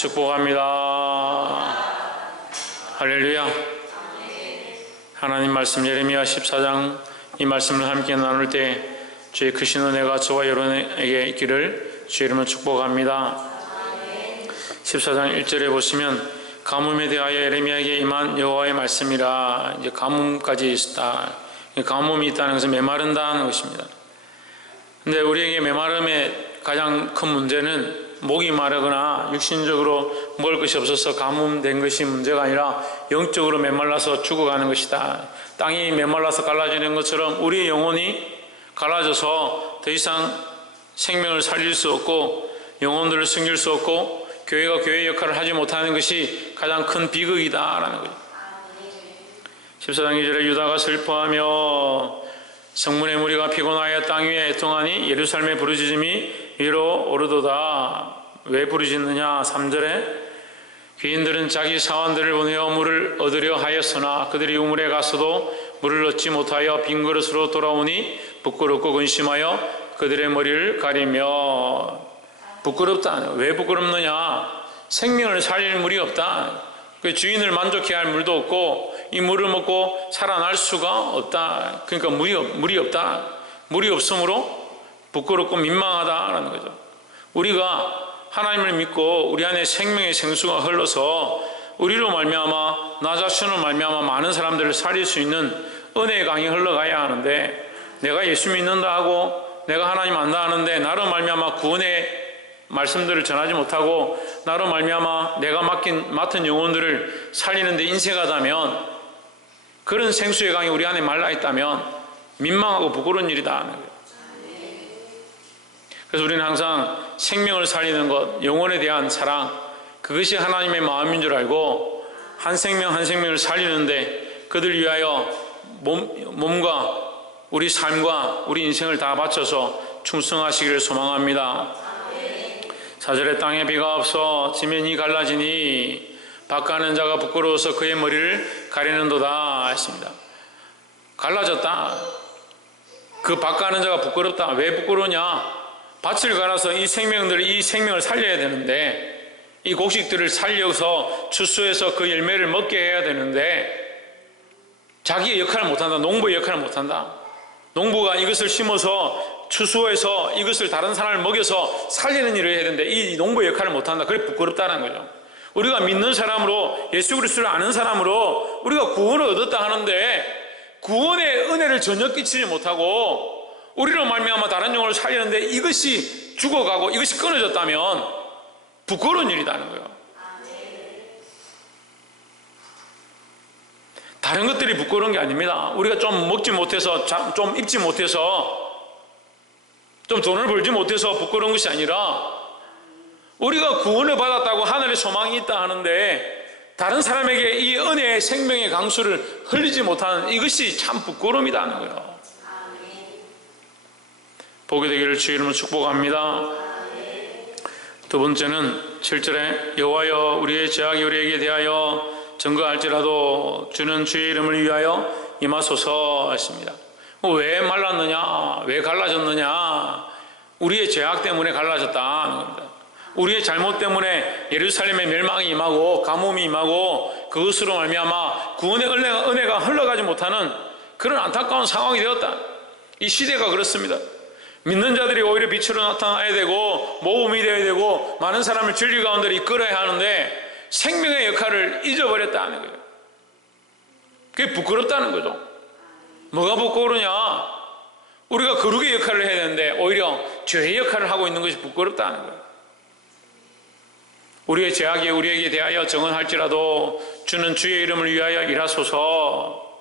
축복합니다. 할렐루야. 하나님 말씀 예레미야 14장 이 말씀을 함께 나눌 때 주의 크신 은혜가 저와 여러분에게 있기를 주의 이름으로 축복합니다. 14장 1절에 보시면 가뭄에 대하여 예레미야에게 임한 여호와의 말씀이라. 이제 가뭄까지 있다. 가뭄이 있다는 것은 메마른다는 것입니다. 근데 우리에게 메마름의 가장 큰 문제는 목이 마르거나 육신적으로 먹을 것이 없어서 가뭄된 것이 문제가 아니라 영적으로 메말라서 죽어가는 것이다. 땅이 메말라서 갈라지는 것처럼 우리의 영혼이 갈라져서 더 이상 생명을 살릴 수 없고 영혼들을 숨길 수 없고 교회가 교회의 역할을 하지 못하는 것이 가장 큰 비극이다라는 거죠. 14장 2절에 유다가 슬퍼하며 성문의 무리가 피곤하여 땅 위에 애통하니 예루살렘의 부르짖음이 위로 오르도다. 왜 부르짖느냐? 3절에 귀인들은 자기 사원들을 보내어 물을 얻으려 하였으나 그들이 우물에 가서도 물을 얻지 못하여 빈 그릇으로 돌아오니 부끄럽고 근심하여 그들의 머리를 가리며. 부끄럽다. 왜 부끄럽느냐? 생명을 살릴 물이 없다. 그 주인을 만족해야 할 물도 없고 이 물을 먹고 살아날 수가 없다. 그러니까 물이 없다. 물이 없으므로 부끄럽고 민망하다라는 거죠. 우리가 하나님을 믿고 우리 안에 생명의 생수가 흘러서 우리로 말미암아 나 자신으로 말미암아 많은 사람들을 살릴 수 있는 은혜의 강이 흘러가야 하는데, 내가 예수 믿는다 하고 내가 하나님 안다 하는데 나로 말미암아 구원의 말씀들을 전하지 못하고 나로 말미암아 내가 맡은 영혼들을 살리는 데 인색하다면, 그런 생수의 강이 우리 안에 말라 있다면 민망하고 부끄러운 일이다. 그래서 우리는 항상 생명을 살리는 것, 영혼에 대한 사랑, 그것이 하나님의 마음인 줄 알고 한 생명 한 생명을 살리는데 그들 위하여 몸과 우리 삶과 우리 인생을 다 바쳐서 충성하시기를 소망합니다. 4절에 땅에 비가 없어 지면이 갈라지니 밭가는 자가 부끄러워서 그의 머리를 가리는도다 했습니다. 갈라졌다. 그 밭가는 자가 부끄럽다. 왜 부끄러우냐? 밭을 갈아서 이 생명을 살려야 되는데, 이 곡식들을 살려서 추수해서 그 열매를 먹게 해야 되는데 자기의 역할을 못한다. 농부의 역할을 못한다. 농부가 이것을 심어서 추수해서 이것을 다른 사람을 먹여서 살리는 일을 해야 되는데 이 농부의 역할을 못한다. 그게 부끄럽다는 거죠. 우리가 믿는 사람으로, 예수 그리스도를 아는 사람으로 우리가 구원을 얻었다 하는데 구원의 은혜를 전혀 끼치지 못하고 우리로 말미암아 다른 영혼을 살리는데 이것이 죽어가고 이것이 끊어졌다면 부끄러운 일이라는 거예요. 다른 것들이 부끄러운 게 아닙니다. 우리가 좀 먹지 못해서, 좀 입지 못해서, 좀 돈을 벌지 못해서 부끄러운 것이 아니라 우리가 구원을 받았다고 하늘에 소망이 있다 하는데 다른 사람에게 이 은혜의 생명의 강수를 흘리지 못하는 이것이 참 부끄러움이라는 거예요. 보게 되기를 주의 이름으로 축복합니다. 두 번째는 7절에 여호와여 우리의 죄악이 우리에게 대하여 증거할지라도 주는 주의 이름을 위하여 임하소서 했습니다. 왜 말랐느냐? 왜 갈라졌느냐? 우리의 죄악 때문에 갈라졌다는 겁니다. 우리의 잘못 때문에 예루살렘의 멸망이 임하고 가뭄이 임하고 그것으로 말미암아 구원의 은혜가 흘러가지 못하는 그런 안타까운 상황이 되었다. 이 시대가 그렇습니다. 믿는 자들이 오히려 빛으로 나타나야 되고 모범이 되어야 되고 많은 사람을 진리 가운데로 이끌어야 하는데 생명의 역할을 잊어버렸다는 거예요. 그게 부끄럽다는 거죠. 뭐가 부끄러우냐? 우리가 거룩의 역할을 해야 되는데 오히려 죄의 역할을 하고 있는 것이 부끄럽다는 거예요. 우리의 죄악이 우리에게 대하여 정언할지라도 주는 주의 이름을 위하여 일하소서.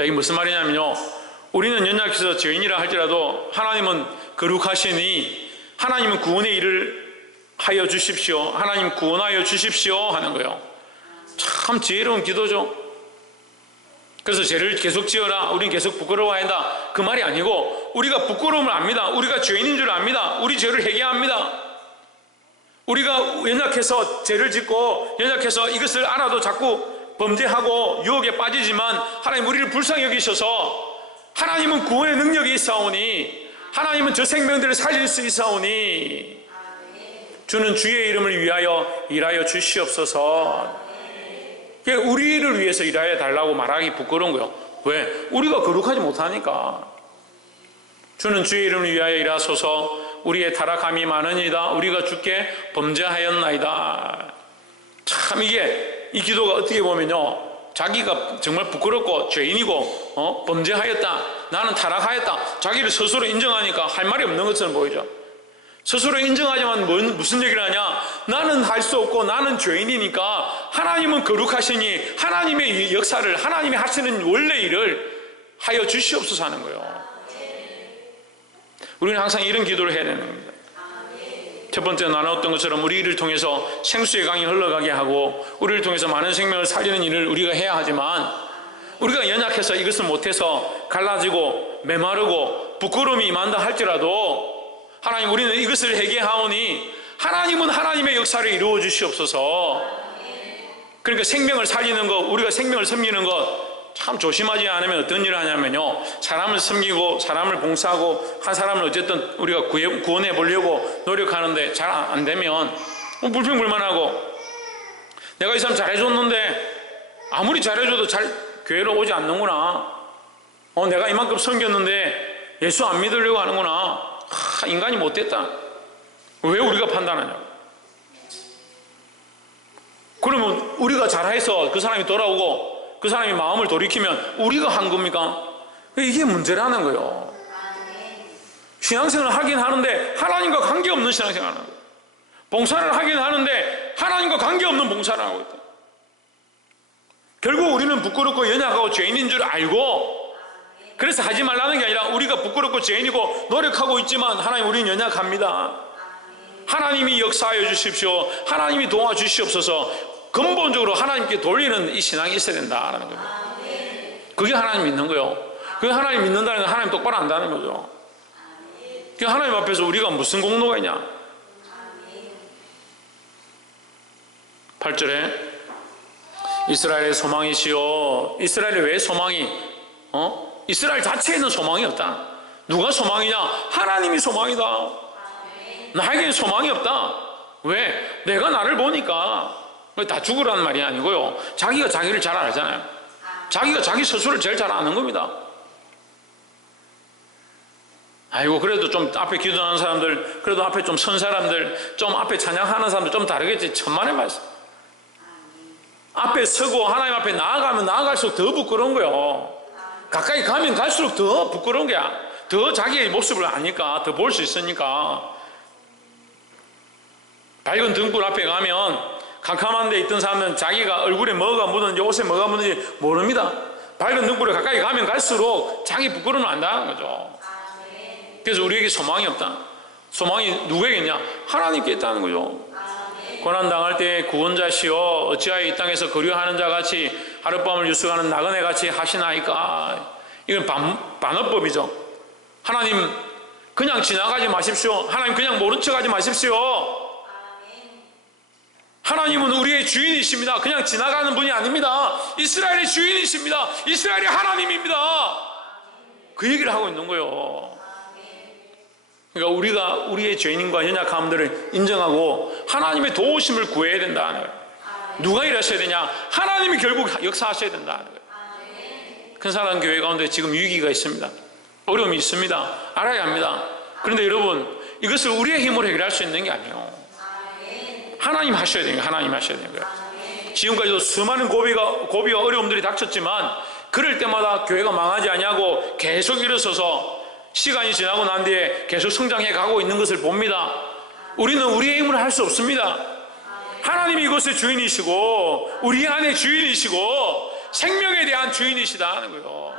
이게 무슨 말이냐면요, 우리는 연약해서 죄인이라 할지라도 하나님은 거룩하시니 하나님은 구원의 일을 하여 주십시오. 하나님 구원하여 주십시오 하는 거예요. 참 지혜로운 기도죠. 그래서 죄를 계속 지어라, 우리는 계속 부끄러워야 한다, 그 말이 아니고 우리가 부끄러움을 압니다. 우리가 죄인인 줄 압니다. 우리 죄를 회개합니다. 우리가 연약해서 죄를 짓고 연약해서 이것을 알아도 자꾸 범죄하고 유혹에 빠지지만 하나님 우리를 불쌍히 여기셔서 하나님은 구원의 능력이 있사오니 하나님은 저 생명들을 살릴 수 있사오니 주는 주의 이름을 위하여 일하여 주시옵소서. 우리를 위해서 일하여 달라고 말하기 부끄러운 거예요. 왜? 우리가 거룩하지 못하니까. 주는 주의 이름을 위하여 일하소서. 우리의 타락함이 많으니이다. 우리가 주께 범죄하였나이다. 참 이게 이 기도가 어떻게 보면요, 자기가 정말 부끄럽고 죄인이고 범죄하였다, 나는 타락하였다, 자기를 스스로 인정하니까 할 말이 없는 것처럼 보이죠. 스스로 인정하지만 무슨 얘기를 하냐? 나는 할 수 없고 나는 죄인이니까 하나님은 거룩하시니 하나님의 역사를, 하나님이 하시는 원래 일을 하여 주시옵소서 하는 거예요. 우리는 항상 이런 기도를 해야 되는 겁니다. 첫 번째 나눴던 것처럼 우리를 통해서 생수의 강이 흘러가게 하고 우리를 통해서 많은 생명을 살리는 일을 우리가 해야 하지만, 우리가 연약해서 이것을 못해서 갈라지고 메마르고 부끄러움이 임한다 할지라도 하나님, 우리는 이것을 회개하오니 하나님은 하나님의 역사를 이루어 주시옵소서. 그러니까 생명을 살리는 것, 우리가 생명을 섬기는 것 참 조심하지 않으면 어떤 일을 하냐면요, 사람을 섬기고 사람을 봉사하고 한 사람을 어쨌든 우리가 구원해 보려고 노력하는데 잘 안 되면 불평불만하고, 내가 이 사람 잘해줬는데 아무리 잘해줘도 잘 교회로 오지 않는구나, 내가 이만큼 섬겼는데 예수 안 믿으려고 하는구나, 인간이 못됐다. 왜 우리가 판단하냐고. 그러면 우리가 잘해서 그 사람이 돌아오고 그 사람이 마음을 돌이키면 우리가 한 겁니까? 이게 문제라는 거예요. 신앙생활을 하긴 하는데 하나님과 관계없는 신앙생활을 하는 거예요. 봉사를 하긴 하는데 하나님과 관계없는 봉사를 하고 있다. 결국 우리는 부끄럽고 연약하고 죄인인 줄 알고, 그래서 하지 말라는 게 아니라 우리가 부끄럽고 죄인이고 노력하고 있지만 하나님, 우리는 연약합니다. 하나님이 역사하여 주십시오. 하나님이 도와주시옵소서. 근본적으로 하나님께 돌리는 이 신앙이 있어야 된다는 겁니다. 그게 하나님 믿는 거예요. 그게 하나님 믿는다는 건 하나님 똑바로 안다는 거죠. 그러니까 하나님 앞에서 우리가 무슨 공로가 있냐. 8절에 이스라엘의 소망이시여. 이스라엘이 왜 소망이? 이스라엘 자체에는 소망이 없다. 누가 소망이냐? 하나님이 소망이다. 나에게는 소망이 없다. 왜? 내가 나를 보니까. 다 죽으라는 말이 아니고요, 자기가 자기를 잘 알잖아요. 자기가 자기 스스로를 제일 잘 아는 겁니다. 아이고, 그래도 좀 앞에 기도하는 사람들, 그래도 앞에 좀 선 사람들, 좀 앞에 찬양하는 사람들 좀 다르겠지. 천만의 말씀. 앞에 서고 하나님 앞에 나아가면 나아갈수록 더 부끄러운 거예요. 가까이 가면 갈수록 더 부끄러운 거야. 더 자기의 모습을 아니까, 더 볼 수 있으니까. 밝은 등불 앞에 가면 캄캄한 데 있던 사람은 자기가 얼굴에 뭐가 묻었는지 옷에 뭐가 묻었는지 모릅니다. 밝은 등불에 가까이 가면 갈수록 자기 부끄러움을 안다는 거죠. 그래서 우리에게 소망이 없다. 소망이 누구에게 있냐? 하나님께 있다는 거죠. 고난당할 때 구원자시여 어찌하여 이 땅에서 거류하는 자 같이 하룻밤을 유숙하는 나그네 같이 하시나이까. 이건 반어법이죠. 하나님 그냥 지나가지 마십시오. 하나님 그냥 모른 척하지 마십시오. 하나님은 우리의 주인이십니다. 그냥 지나가는 분이 아닙니다. 이스라엘의 주인이십니다. 이스라엘의 하나님입니다. 그 얘기를 하고 있는 거예요. 그러니까 우리가 우리의 죄인과 연약함들을 인정하고 하나님의 도우심을 구해야 된다는 거예요. 누가 일하셔야 되냐? 하나님이 결국 역사하셔야 된다는 거예요. 큰사랑 교회 가운데 지금 위기가 있습니다. 어려움이 있습니다. 알아야 합니다. 그런데 여러분, 이것을 우리의 힘으로 해결할 수 있는 게 아니에요. 하나님 하셔야 되는 거예요. 하나님 하셔야 되는 거예요. 지금까지도 수많은 고비와 어려움들이 닥쳤지만 그럴 때마다 교회가 망하지 않냐고 계속 일어서서 시간이 지나고 난 뒤에 계속 성장해 가고 있는 것을 봅니다. 우리는 우리의 힘으로 할 수 없습니다. 하나님이 이것의 주인이시고 우리 안의 주인이시고 생명에 대한 주인이시다는 거예요.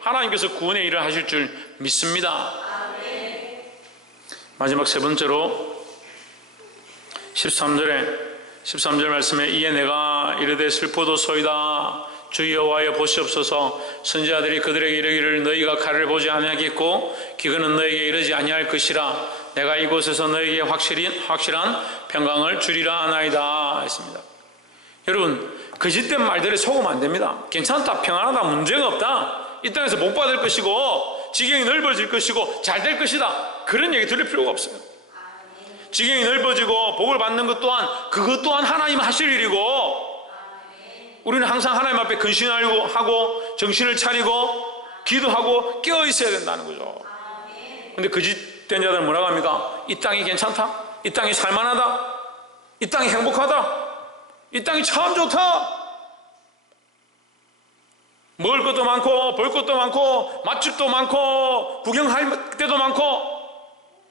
하나님께서 구원의 일을 하실 줄 믿습니다. 마지막 세 번째로 13절 말씀에 이에 내가 이르되 슬퍼도소이다 주 여호와여 보시옵소서. 선지자들이 그들에게 이르기를 너희가 칼을 보지 아니하겠고 기근은 너희에게 이르지 아니할 것이라. 내가 이곳에서 너희에게 확실한 평강을 주리라 하나이다 했습니다. 여러분, 거짓된 말들에 속으면 안 됩니다. 괜찮다, 평안하다, 문제가 없다, 이 땅에서 복 받을 것이고 지경이 넓어질 것이고 잘 될 것이다, 그런 얘기 들을 필요가 없어요. 지경이 넓어지고 복을 받는 것 또한 그것 또한 하나님 하실 일이고, 우리는 항상 하나님 앞에 근신하고 정신을 차리고 기도하고 깨어 있어야 된다는 거죠. 근데 거짓된 자들은 뭐라고 합니까? 이 땅이 괜찮다, 이 땅이 살만하다, 이 땅이 행복하다, 이 땅이 참 좋다, 먹을 것도 많고 볼 것도 많고 맛집도 많고 구경할 때도 많고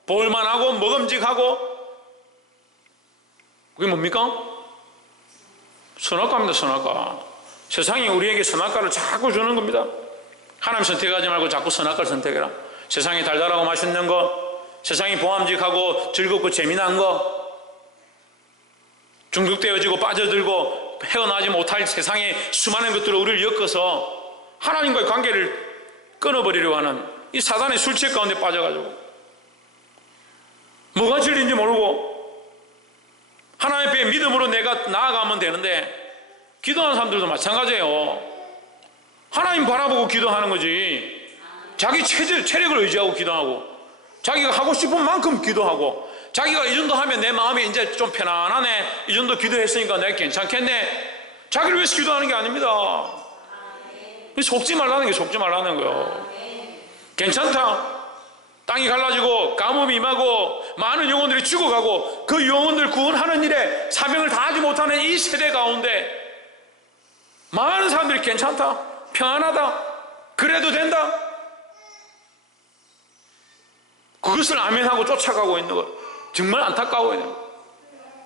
볼만하고 먹음직하고, 그게 뭡니까? 선악과입니다. 선악과. 세상이 우리에게 선악과를 자꾸 주는 겁니다. 하나님 선택하지 말고 자꾸 선악과를 선택해라. 세상이 달달하고 맛있는 거, 세상이 보암직하고 즐겁고 재미난 거, 중독되어지고 빠져들고 헤어나지 못할 세상의 수많은 것들을 우리를 엮어서 하나님과의 관계를 끊어버리려고 하는 이 사단의 술취 가운데 빠져가지고 뭐가 진리인지 모르고 하나님 앞에 믿음으로 내가 나아가면 되는데, 기도하는 사람들도 마찬가지예요. 하나님 바라보고 기도하는 거지, 자기 체력을 의지하고 기도하고, 자기가 하고 싶은 만큼 기도하고, 자기가 이 정도 하면 내 마음이 이제 좀 편안하네, 이 정도 기도했으니까 내가 괜찮겠네, 자기를 위해서 기도하는 게 아닙니다. 속지 말라는 게, 속지 말라는 거예요. 괜찮다, 땅이 갈라지고 가뭄이 임하고 많은 영혼들이 죽어가고 그 영혼들 구원하는 일에 사명을 다하지 못하는 이 세대 가운데 많은 사람들이 괜찮다, 평안하다, 그래도 된다, 그것을 아멘하고 쫓아가고 있는 것, 정말 안타까워요.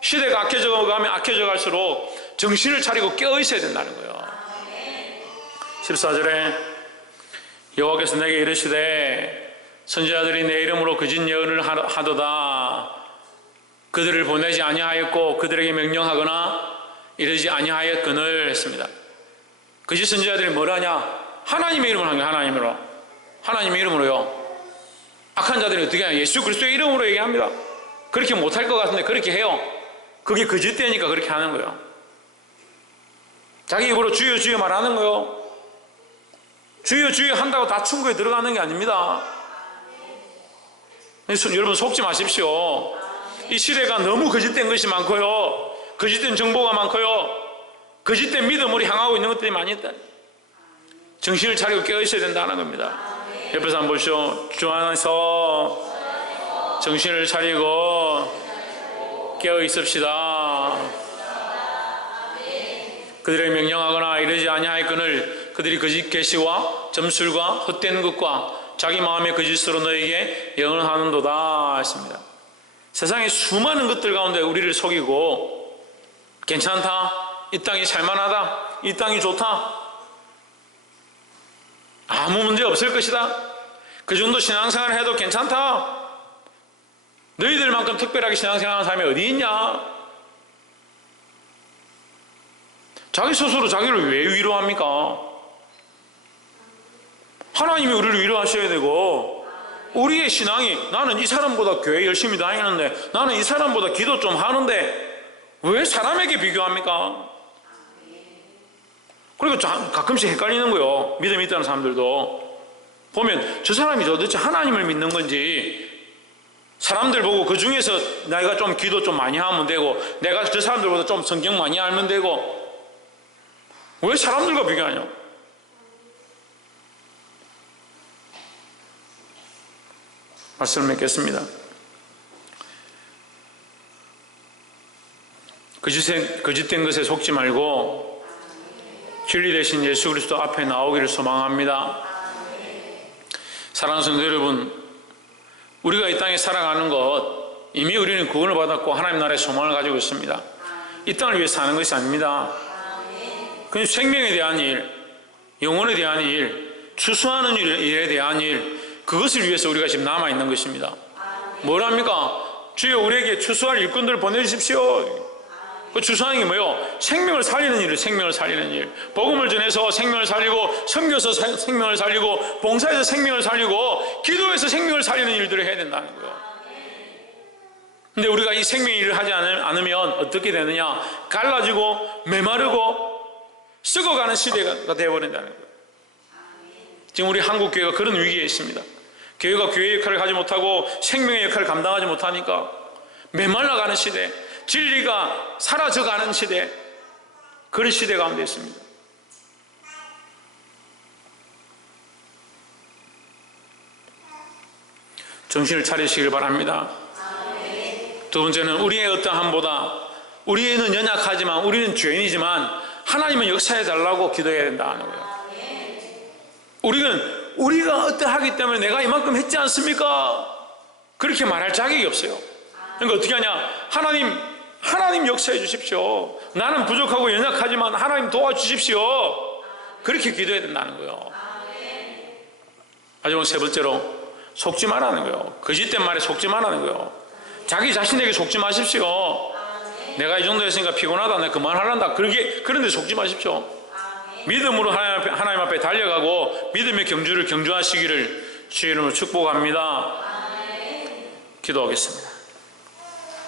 시대가 악해져 갈수록 정신을 차리고 깨어 있어야 된다는 거예요. 14절에 여호와께서 내게 이르시되 선지자들이 내 이름으로 거짓 예언을 하도다. 그들을 보내지 아니하였고 그들에게 명령하거나 이르지 아니하였거늘 했습니다. 거짓 선지자들이 뭘 하냐? 하나님의 이름으로 한 거예요. 하나님의 이름으로요. 악한 자들이 어떻게 하냐? 예수 그리스도의 이름으로 얘기합니다. 그렇게 못할 것 같은데 그렇게 해요. 그게 거짓되니까 그렇게 하는 거예요. 자기 입으로 주여 주여 말하는 거예요. 주여 주여 한다고 다 천국에 들어가는 게 아닙니다. 여러분 속지 마십시오. 이 시대가 너무 거짓된 것이 많고요, 거짓된 정보가 많고요, 거짓된 믿음으로 향하고 있는 것들이 많이 있다. 정신을 차리고 깨어 있어야 된다는 겁니다. 옆에서 한번 보시오. 주 안에서 정신을 차리고 깨어 있읍시다. 그들에게 명령하거나 이르지 아니하였거늘 그들이 거짓 계시와 점술과 헛된 것과 자기 마음의 거짓으로 너에게 예언하는도다 했습니다. 세상의 수많은 것들 가운데 우리를 속이고, 괜찮다, 이 땅이 살만하다, 이 땅이 좋다, 아무 문제 없을 것이다, 그 정도 신앙생활을 해도 괜찮다, 너희들만큼 특별하게 신앙생활하는 사람이 어디 있냐, 자기 스스로 자기를 왜 위로합니까? 하나님이 우리를 위로하셔야 되고, 우리의 신앙이 나는 이 사람보다 교회 열심히 다니는데, 나는 이 사람보다 기도 좀 하는데 왜 사람에게 비교합니까? 그리고 가끔씩 헷갈리는 거예요. 믿음이 있다는 사람들도 보면 저 사람이 도대체 하나님을 믿는 건지, 사람들 보고 그 중에서 내가 좀 기도 좀 많이 하면 되고 내가 저 사람들보다 좀 성경 많이 알면 되고, 왜 사람들과 비교하냐? 말씀을 맺겠습니다. 거짓된 것에 속지 말고 진리 되신 예수 그리스도 앞에 나오기를 소망합니다. 사랑하는 성도 여러분, 우리가 이 땅에 살아가는 것, 이미 우리는 구원을 받았고 하나님 나라의 소망을 가지고 있습니다. 이 땅을 위해 사는 것이 아닙니다. 그냥 생명에 대한 일, 영혼에 대한 일, 추수하는 일에 대한 일, 그것을 위해서 우리가 지금 남아있는 것입니다. 뭐랍니까? 주여 우리에게 추수할 일꾼들을 보내주십시오. 그 추수하는 게 뭐예요? 생명을 살리는 일을, 생명을 살리는 일. 복음을 전해서 생명을 살리고, 섬겨서 생명을 살리고, 봉사해서 생명을 살리고, 기도해서 생명을 살리는 일들을 해야 된다는 거예요. 근데 우리가 이 생명 일을 하지 않으면 어떻게 되느냐? 갈라지고 메마르고 썩어가는 시대가 되어버린다는 거예요. 지금 우리 한국교회가 그런 위기에 있습니다. 교회가 교회의 역할을 하지 못하고 생명의 역할을 감당하지 못하니까 메말라가는 시대, 진리가 사라져가는 시대, 그런 시대 가운데 있습니다. 정신을 차리시길 바랍니다. 두 번째는 우리의 어떠함보다, 우리는 연약하지만, 우리는 죄인이지만 하나님은 역사해 달라고 기도해야 된다는 거예요. 우리가 어떠하기 때문에 내가 이만큼 했지 않습니까? 그렇게 말할 자격이 없어요. 그러니까 어떻게 하냐? 하나님 역사해 주십시오. 나는 부족하고 연약하지만 하나님 도와주십시오. 그렇게 기도해야 된다는 거예요. 마지막 세 번째로, 속지 말라는 거예요. 거짓된 말에 속지 말라는 거예요. 자기 자신에게 속지 마십시오. 내가 이 정도 했으니까 피곤하다, 내가 그만하란다, 그런데 속지 마십시오. 믿음으로 하나님 앞에 달려가고 믿음의 경주를 경주하시기를 주의 이름으로 축복합니다. 기도하겠습니다.